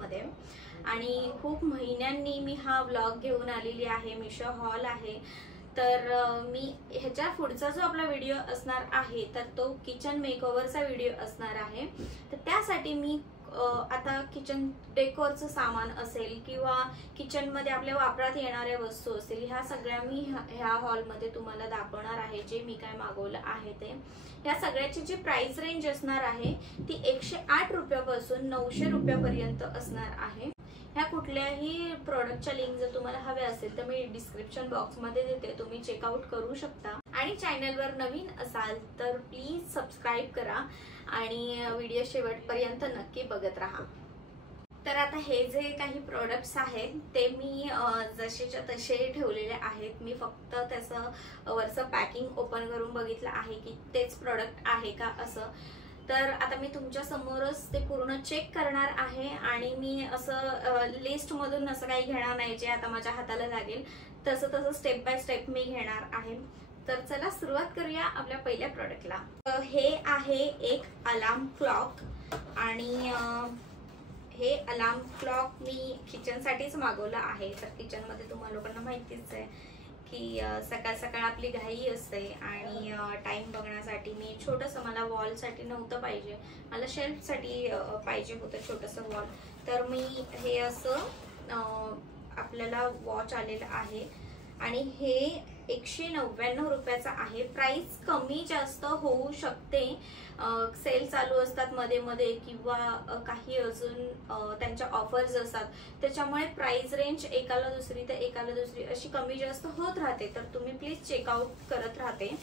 मध्ये आणि खूप महिन्यांनी मी हा व्लॉग घेऊन आलेली आहे। मिशो हॉल आहे। तर मी ह्याच्या पुढचा जो आपला व्हिडिओ असणार आहे तर तो किचन मेकओव्हरचा व्हिडिओ असणार आहे। तर त्यासाठी मी आता किचन डेकोरचं सामान असेल किंवा किचन मध्ये आपल्या वापरात येणाऱ्या वस्तू असतील ह्या सगळ्या मी ह्या हॉल मध्ये तुम्हाला दाखवणार आहे। जे मी काय मागवलं आहे ते या सगळ्याची जी प्राइस रेंज असणार आहे ती 108 रुपयापासून 900 रुपयापर्यंत असणार आहे। ह्या कुठल्याही प्रोडक्टच्या लिंक जर तुम्हाला हवे असेल तर मी डिस्क्रिप्शन बॉक्स मध्ये देते, तुम्ही चेकआउट करू शकता। आणि चॅनलवर नवीन असाल तर प्लीज सबस्क्राइब करा आणि व्हिडिओ शेवटपर्यंत नक्की बघत राहा। तर आता हे जे काही प्रोडक्ट्स आहेत ते मी जसेच्या तसे ठेवलेले आहेत। मी फक्त त्याचं वरचं पॅकिंग ओपन करून बघितलं आहे की तेच प्रोडक्ट आहे का असं। तर आता मी तुमच्या समोरच ते पूर्ण चेक करणार आहे आणि मी असं लिस्ट मधून असं काही घेणार नाही जे आता माझ्या हाताला लागेल, तसं स्टेप बाय स्टेप मी घेणार आहे। तर चला सुरुवात करूया आपल्या पहिल्या प्रोडक्टला। हे आहे एक अलार्म क्लॉक आणि हे अलार्म क्लॉक मी किचन साठीच मागवलं आहे। तर किचन मध्ये तुम्हाला लोकांना माहितीच आहे की सकाळ सकाळ आपली घाई असते आणि टाइम बघण्यासाठी मी छोटंसं, मला वॉल साठी नव्हतं पाहिजे, मला शेल्फ साठी पाहिजे होतं छोटंसं वॉल। तर मी हे असं आपल्याला वॉच आलेलं आहे आणि हे 199 रुपयाचा आहे। प्राइस कमी जास्त होऊ शकते, सेल चालू असतात मध्ये मध्ये किंवा काही अजून त्यांच्या ऑफर्स असतात, त्याच्यामुळे प्राइस रेंज एकाला दुसरी तर एकाला दुसरी अशी कमी जास्त होत राहते। तर तुम्ही प्लीज चेकआउट करत राहते।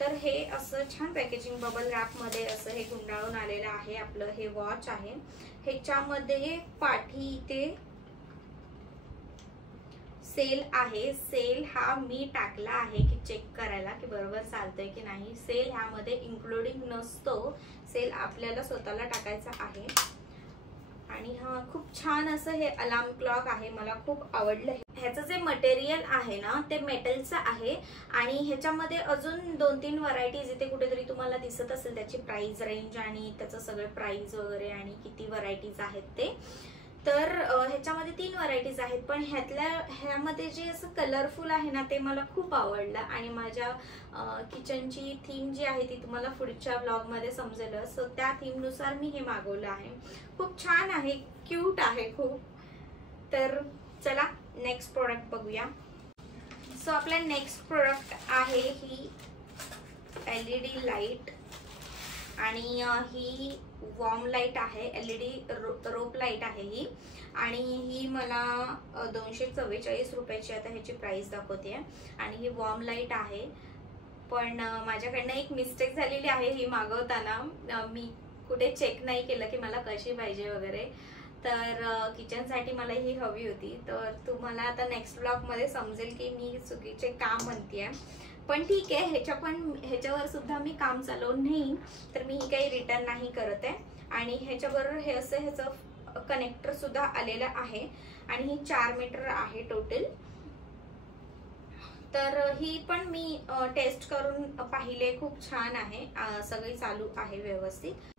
तर हे असं छान पॅकेजिंग बबल रॅप मध्ये असं हे गुंडाळून आलेलं आहे। आपलं हे वॉच आहे, ह्याच्यामध्ये पाठी इथे सेल आहे। सेल हा मी टाकला आहे की चेक करायला की बरोबर चालतंय की नाही। सेल ह्यामध्ये इन्क्लुडिंग नसतो, सेल आपल्याला स्वतःला टाकायचा आहे। आणि हा खूप छान असं हे अलार्म क्लॉक आहे, मला खूप आवडलं। ह्याचं जे मटेरियल आहे ना ते मेटलचं आहे आणि ह्याच्यामध्ये अजून 2-3 व्हरायटीज इथे कुठेतरी तुम्हाला दिसत असेल त्याची प्राइस रेंज आणि त्याचं सगळं प्राइस वगैरे आणि किती व्हरायटीज आहेत ते। तर ह्याच्यामध्ये 3 व्हरायटीज आहेत, पण ह्यामध्ये जे असं कलरफुल आहे ना ते मला खूप आवडलं आणि माझ्या किचनची थीम जी आहे ती तुम्हाला पुढच्या ब्लॉग मध्ये समजेल। सो त्या थीम नुसार मी हे मागवलं आहे। खूप छान आहे, क्यूट आहे खूप। तर चला नेक्स्ट प्रोडक्ट बघूया। सो आपला नेक्स्ट प्रोडक्ट आहे ही LED लाईट आणि ही वॉर्म लाईट आहे, LED रोप लाईट आहे ही आणि ही मला 244 रुपयाची आता ह्याची प्राइस दाखवते आणि ही वॉर्म लाईट आहे। पण माझ्याकडनं एक मिस्टेक झालेली आहे ही मागवताना, मी कुठे चेक नाही केलं की मला कशी पाहिजे वगैरे। तर किचन साठी मला ही हवी होती, तर तुम्हाला आता नेक्स्ट ब्लॉग मध्ये समजेल की मी चुकीचे काम म्हणतेय। पण ठीक आहे, ह्याच्यावर सुद्धा मी काम चालवून नेईन, तर मी ही काही रिटर्न नाही करत आहे। आणि ह्याच्याबरोबर हे असं ह्याचं कनेक्टर सुद्धा आलेलं आहे आणि ही 4 मीटर आहे टोटल। तर ही पण मी टेस्ट करून पाहिले, खूप छान आहे, सगळी चालू आहे व्यवस्थित।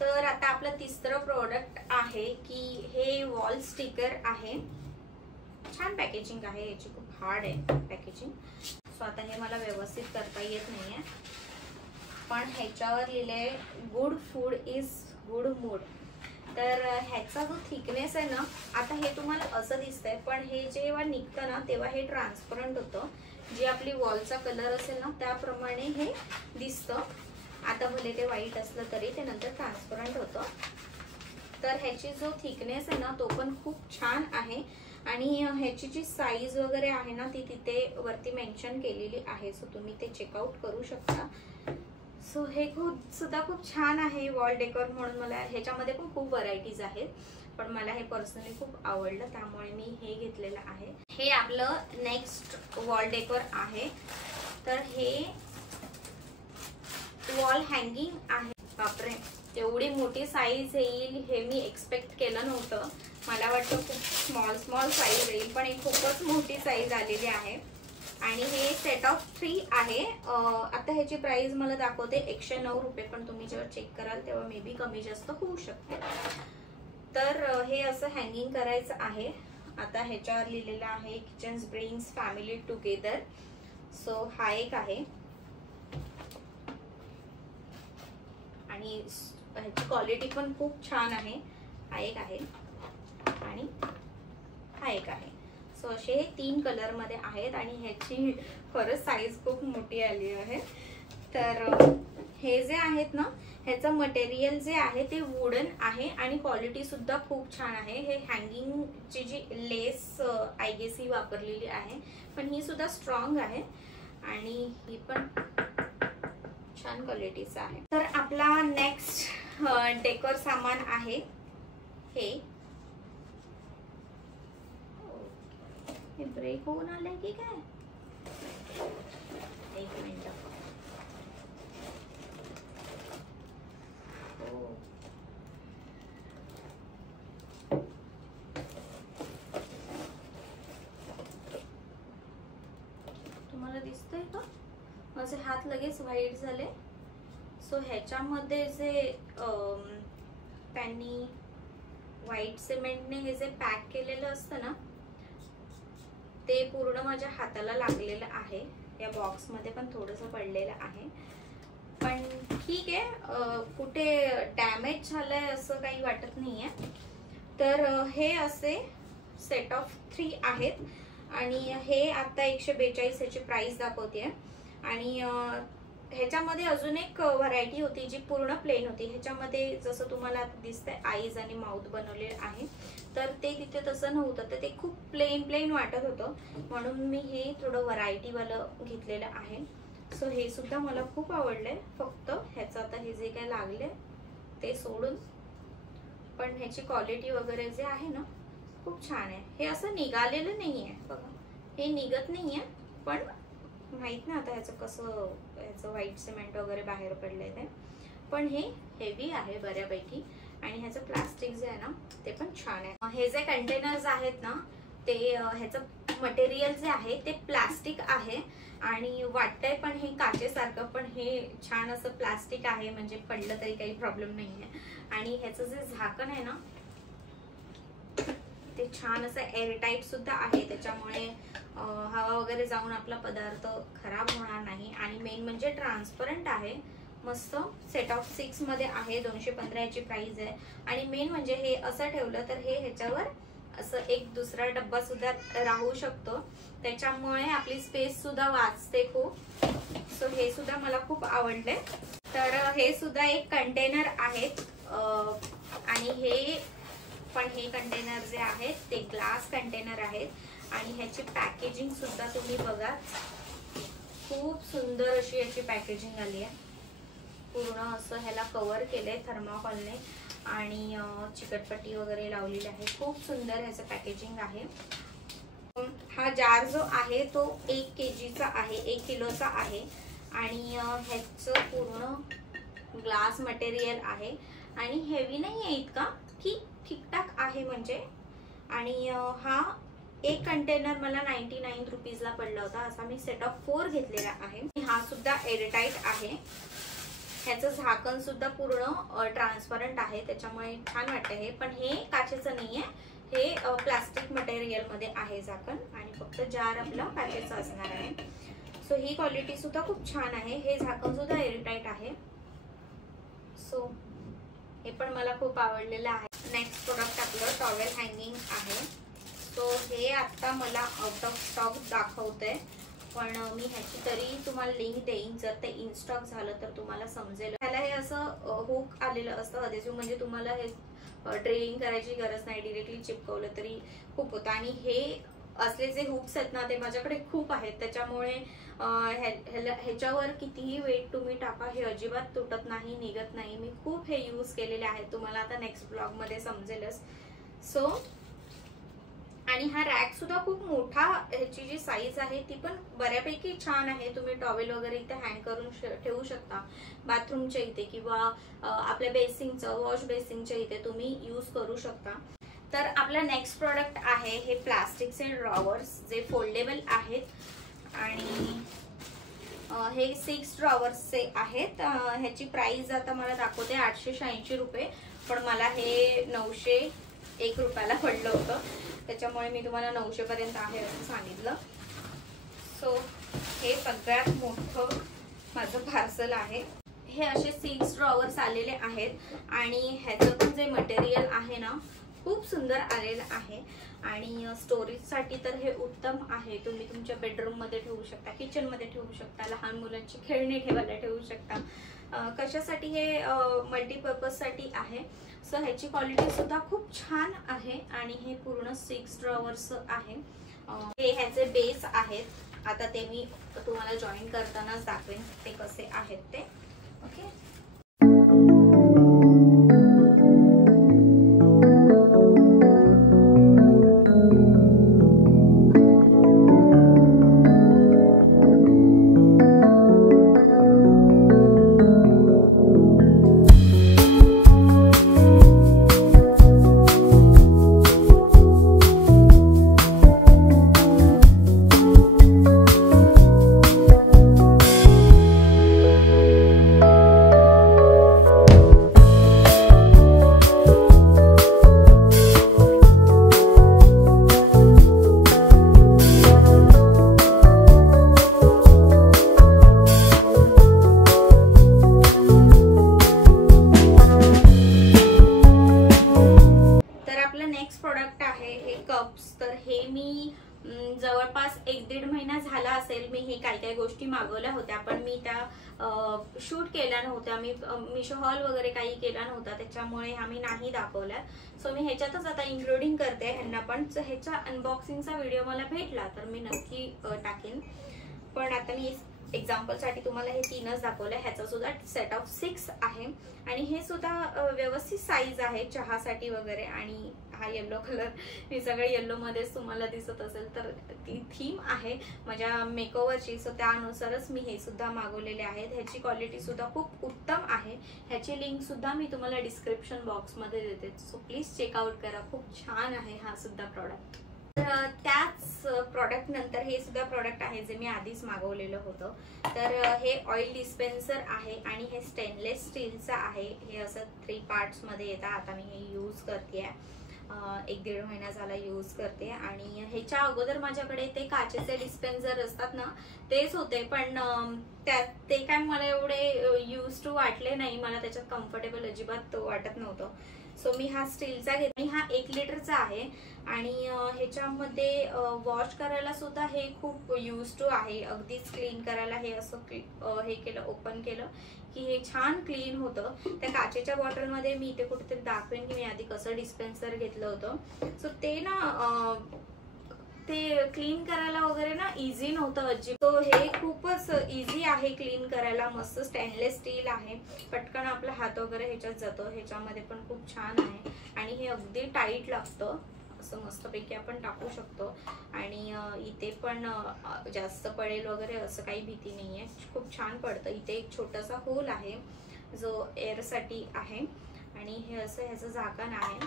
तर आता आपलं तिसरं प्रोडक्ट आहे की हे वॉल स्टिकर आहे। छान पॅकेजिंग आहे याची, खूप हार्ड आहे पॅकेजिंग। सो आता हे मला व्यवस्थित करता येत नाहीये, पण ह्याच्यावर लिहिलंय good food is good mood. तर ह्याचा जो थिकनेस आहे ना, आता हे तुम्हाला असं दिसतंय, पण हे जेव्हा निघतं ना तेव्हा हे ट्रान्सपरंट होतं, जे आपली वॉलचा कलर असेल ना त्याप्रमाणे हे दिसतं। आता भले ते व्हाईट असलं तरी ते नंतर ट्रान्सपरंट होतं। तर ह्याची जो थिकनेस आहे ना तो पण खूप छान आहे आणि ह्याची जी साईज वगैरे आहे ना ती तिथे वरती मेन्शन केलेली आहे, सो तुम्ही ते चेकआउट करू शकता। सो हे सुद्धा खूप छान आहे वॉल डेकोर म्हणून। मला ह्याच्यामध्ये पण खूप व्हरायटीज आहेत, पण मला हे पर्सनली खूप आवडलं त्यामुळे मी हे घेतलेलं आहे। हे आपलं नेक्स्ट वॉल डेकोर आहे। तर हे वॉल हँगिंग आहे। बापरे, एवढी मोठी साईज येईल हे मी एक्सपेक्ट केलं नव्हतं, मला वाटतं खूप स्मॉल साईज येईल, पण ही खूपच मोठी साईज आलेली आहे। आणि हे सेट ऑफ 3 आहे। आता ह्याची प्राइस मला दाखवते 109 रुपये, पण तुम्ही जेव्हा चेक कराल तेव्हा मे बी कमी जास्त होऊ शकते। तर हे असं हँगिंग करायचं आहे. आता ह्याच्यावर लिहिलेलं आहे kitchen brings family together. So हा एक आहे आणि ह्याची क्वालिटी पण खूप छान आहे. हा एक आहे आणि हा एक आहे. सो असे 3 कलर मध्ये आहेत आणि ह्याची खरंच साईज खूप मोठी आली आहे. तर हे जे आहेत ना, ह्याचं मटेरियल जे आहे ते वुडन आहे आणि क्वालिटी सुद्धा खूप छान आहे. हे हँगिंगची जी लेस आय गेस ही वापरलेली आहे, पण ही सुद्धा स्ट्रॉंग आहे आणि ही पण छान क्वालिटीचं आहे. तर आपला नेक्स्ट डेकोर सामान आहे हे ब्रेक होऊन आलंय की काय? एक मिनिट. तुम्हाला दिसतंय का? माझे हात लगेच व्हाईट झाले. सो ह्याच्यामध्ये जे त्यांनी व्हाईट सिमेंटने हे जे पॅक केलेलं असतं ना, ते पूर्ण माझ्या हाताला लागलेलं आहे. या बॉक्स मध्ये पण थोडंसं पडलेलं आहे, पण ठीक आहे. कुठे डॅमेज झालंय असं काही वाटत नाहीये. तर हे असे सेट ऑफ 3 आहेत आणि हे आता 142 ह्याची प्राइस दाखवते. आणि ह्याच्यामध्ये अजून एक व्हरायटी होती जी पूर्ण प्लेन होती. ह्याच्यामध्ये जसं तुम्हाला आता दिसतंय आईज आणि माउथ बनवलेले आहे, तर ते तिथे तसं नव्हतं. तर ते खूप प्लेन वाटत होतं, म्हणून मी हे थोडं व्हरायटीवालं घेतलेलं आहे. सो हे सुद्धा मला खूप आवडलंय. फक्त ह्याचं आता हे जे काय लागले ते सोडून, पण ह्याची क्वालिटी वगैरे जे आहे ना खूप छान आहे. हे असं निघालेलं नाहीये बघा, हे निघत नाहीये, पण माहित नाही आता ह्याचं कसं, ह्याचं व्हाईट सिमेंट वगैरे बाहेर पडलंय ते. पण हे हेवी आहे बऱ्यापैकी आणि ह्याचं प्लास्टिक जे आहे ना ते पण छान आहे. हे जे कंटेनर्स आहेत ना, ते ह्याचं मटेरियल जे आहे ते प्लास्टिक आहे आणि वाटतंय पण हे काचेसारखं, पण हे छान असं प्लास्टिक आहे, म्हणजे पडलं तरी काही प्रॉब्लेम नाहीये. आणि ह्याचं जे झाकण आहे ना ते छान असं एअरटाईट सुद्धा आहे, त्याच्यामुळे हवा वगैरे जाऊन आपला पदार्थ खराब होणार नाही. आणि मेन म्हणजे ट्रान्सपरंट आहे, मस्त. सेट ऑफ 6 मध्ये आहे. 215 याची प्राइस आहे. आणि मेन म्हणजे हे असं ठेवलं तर हे ह्याच्यावर असं एक दुसरा डब्बा सुद्धा राहू शकतो, त्याच्यामुळे आपली स्पेस सुद्धा वाचते खूप. सो हे सुद्धा मला खूप आवडले. तर हे सुद्धा एक कंटेनर आहेत आणि हे कंटेनर जे आहेत ते ग्लास कंटेनर आहेत आणि ह्याची पॅकेजिंग सुद्धा तुम्ही बघा, खूप सुंदर अशी याची पॅकेजिंग आली आहे. पूर्ण असं ह्याला कव्हर केलंय थर्माकोलने आणि चिकटपट्टी वगैरे लावलेली आहे. खूप सुंदर ह्याचं पॅकेजिंग आहे. हा जार जो आहे तो 1 kgचा आहे, 1 किलोचा आहे आणि ह्याचं पूर्ण ग्लास मटेरियल आहे आणि हेवी नाही आहे इतका, ठीकठाक आहे म्हणजे. आणि हा एक कंटेनर मला 99 रुपीजला पडला होता. असा मी सेट ऑफ 4 घेतलेला आहे. हा सुद्धा एअरटाईट आहे. ह्याचं झाकण सुद्धा पूर्ण ट्रान्सपरंट आहे, त्याच्यामुळे छान वाटतं हे. पण हे काचेचं नाहीये, हे प्लास्टिक मटेरियल मध्ये आहे झाकण आणि फक्त जार आपला काचेचा असणार आहे. सो ही क्वालिटी सुद्धा खूप छान आहे. हे झाकण सुद्धा एअरटाईट आहे. सो हे पण मला खूप आवडलेलं आहे. नेक्स्ट प्रोडक्ट आपलं टॉवेल हँगिंग आहे. सो हे आता मला आउट ऑफ स्टॉक दाखवतंय, पण मी ह्याची तरी तुम्हाला लिंक देईन. जर ते इन स्टॉक झालं तर तुम्हाला समजेल. ह्याला हे असं हुक आलेलं असतं अधेसिव्ह, म्हणजे तुम्हाला हे ड्रिलिंग करायची गरज नाही, डिरेक्टली चिपकवलं तरी खूप होतं. आणि हे असले जे हुक्स आहेत ना ते माझ्याकडे खूप आहेत, त्याच्यामुळे ह्याच्यावर कितीही वेट तुम्ही टाका हे अजिबात तुटत नाही, निघत नाही. मी खूप हे यूज केलेले आहेत, तुम्हाला आता नेक्स्ट ब्लॉग मध्ये समजेलच. सो आणि हा रॅक सुद्धा खूप मोठा, ह्याची जी साईज आहे ती पण बऱ्यापैकी छान आहे. तुम्ही टॉवेल वगैरे इथे हँग करून ठेवू शकता बाथरूमच्या इथे, किंवा आपल्या बेसिंगचं, वॉश बेसिंगच्या इथे तुम्ही यूज करू शकता. तर आपला नेक्स्ट प्रोडक्ट आहे हे प्लास्टिकचे ड्रॉवर्स जे फोल्डेबल आहेत आणि हे 6 ड्रॉवर्सचे आहेत. ह्याची प्राइस आता मला दाखवते 886 रुपये. पण मला हे 901 रुपयाला पडलं होतं, त्याच्यामुळे मी तुम्हाला 900 पर्यंत आहे असं सांगितलं. सो हे सगळ्यात मोठं माझं पार्सल आहे. हे असे 6 ड्रॉवर्स आलेले आहेत आणि ह्याचं पण जे मटेरियल आहे ना खूप सुंदर आलेलं आहे. आणि स्टोरेजसाठी तर हे उत्तम आहे. तुम्ही तुमच्या बेडरूम मध्ये ठेवू शकता, किचन मध्ये ठेवू शकता, लहान मुलांची खेळणी ठेवायला ठेवू शकता. कशासाठी हे मल्टीपर्पज साठी आहे. सो ह्याची क्वालिटी सुद्धा खूप छान आहे आणि हे पूर्ण 6 ड्रॉवर्स आहे. हे ह्याचे बेस आहेत. आता ते मी तुम्हाला जॉईन करतानाच दाखवेन ते कसे आहेत ते. ओके. तर हे मी जवळपास 1-1.5 महिना झाला असेल मी हे काही गोष्टी मागवल्या होत्या, पण मी त्या शूट केल्या नव्हत्या. मी मिशो हॉल वगैरे काही केला नव्हता, त्याच्यामुळे आम्ही नाही दाखवल्या. सो मी ह्याच्यातच आता इन्क्लुडिंग करते ह्यांना पण. ह्याचा अनबॉक्सिंगचा व्हिडिओ मला भेटला तर मी नक्की टाकेन, पण आता मी एक्झाम्पल साठी तुम्हाला हे 3च दाखवले. ह्याचा सुद्धा सेट ऑफ 6 आहे आणि हे सुद्धा व्यवस्थित साईज आहे चहासाठी वगैरे. आणि हा येलो कलर मी सगळे येलो मध्येच तुम्हाला दिसत असेल तर ती थीम आहे माझ्या मेकओव्हरची. सो त्यानुसारच मी हे सुद्धा मागवलेले आहेत. ह्याची क्वालिटी सुद्धा खूप उत्तम आहे. ह्याची लिंक सुद्धा मी तुम्हाला डिस्क्रिप्शन बॉक्स मध्ये देते, सो प्लीज चेकआउट करा. खूप छान आहे हा सुद्धा प्रॉडक्ट. त्याच प्रॉडक्ट नंतर हे सुद्धा प्रॉडक्ट आहे जे मी आधीच मागवलेलं होतं. तर हे ऑइल डिस्पेन्सर आहे आणि हे स्टेनलेस स्टीलचं आहे. हे असं 3 पार्ट्स मध्ये येतं. आता मी हे यूज करते, 1-1.5 महिना झाला यूज करते. आणि ह्याच्या अगोदर माझ्याकडे ते काचेचे डिस्पेन्सर असतात ना तेच होते, पण ते काय मला एवढे यूज टू वाटले नाही. मला त्याच्यात कम्फर्टेबल अजिबात वाटत नव्हतं. सो मी हा स्टीलचा घेतला. हा 1 लिटरचा आहे आणि ह्याच्यामध्ये वॉश करायला सुद्धा हे खूप यूज टू आहे. अगदीच क्लीन करायला हे असं हे केलं, ओपन केलं की हे छान क्लीन होतं. त्या काचेच्या बॉटलमध्ये मी इथे कुठेतरी दाखवेन की मी आधी कसं डिस्पेन्सर घेतलं होतं. सो ते ना ते क्लीन करायला वगैरे ना इझी नव्हतं अजिबात. तो हे खूपच इझी आहे क्लीन करायला. मस्त स्टेनलेस स्टील आहे, पटकन आपला हात वगैरे ह्याच्यात जातो. ह्याच्यामध्ये पण खूप छान आहे आणि हे अगदी टाईट लागतं. असं मस्तपैकी आपण टाकू शकतो आणि इथे पण जास्त पडेल वगैरे असं काही भीती नाहीये. खूप छान पडतं. इथे एक छोटासा होल आहे जो एअर साठी आहे आणि हे असं ह्याचं झाकण आहे.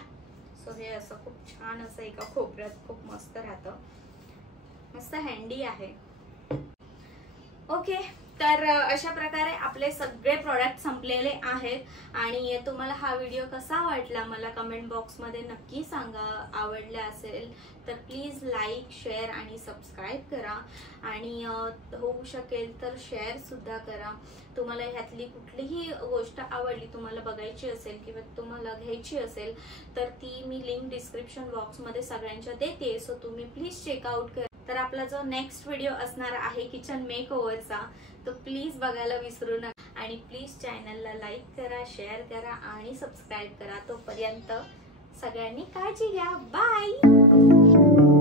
सो हे असं खूप छान असं एका खोबऱ्यात खूप मस्त राहतं. मस्त हँडी आहे. ओके, तर अशा प्रकारे आपले सगळे प्रोडक्ट संपलेले आहेत. आणि तुम्हाला हा व्हिडिओ कसा वाटला मला कमेंट बॉक्स मध्ये नक्की सांगा. आवडला असेल तर प्लीज लाईक, शेअर आणि सबस्क्राईब करा आणि होऊ शकेल तर शेअर सुद्धा करा. तुम्हाला ह्यातली कुठलीही गोष्ट आवडली, तुम्हाला बघायची असेल किंवा तुम्हाला घ्यायची असेल तर ती मी लिंक डिस्क्रिप्शन बॉक्स मध्ये सगळ्यांच्या देते. सो तुम्ही प्लीज चेकआउट करा. तर आपला जो नेक्स्ट व्हिडिओ असणार आहे किचन मेकओव्हरचा, तो प्लीज बघायला विसरू नका आणि प्लीज चॅनलला लाईक करा, शेअर करा आणि सबस्क्राईब करा. तोपर्यंत सगळ्यांनी काळजी घ्या. बाय.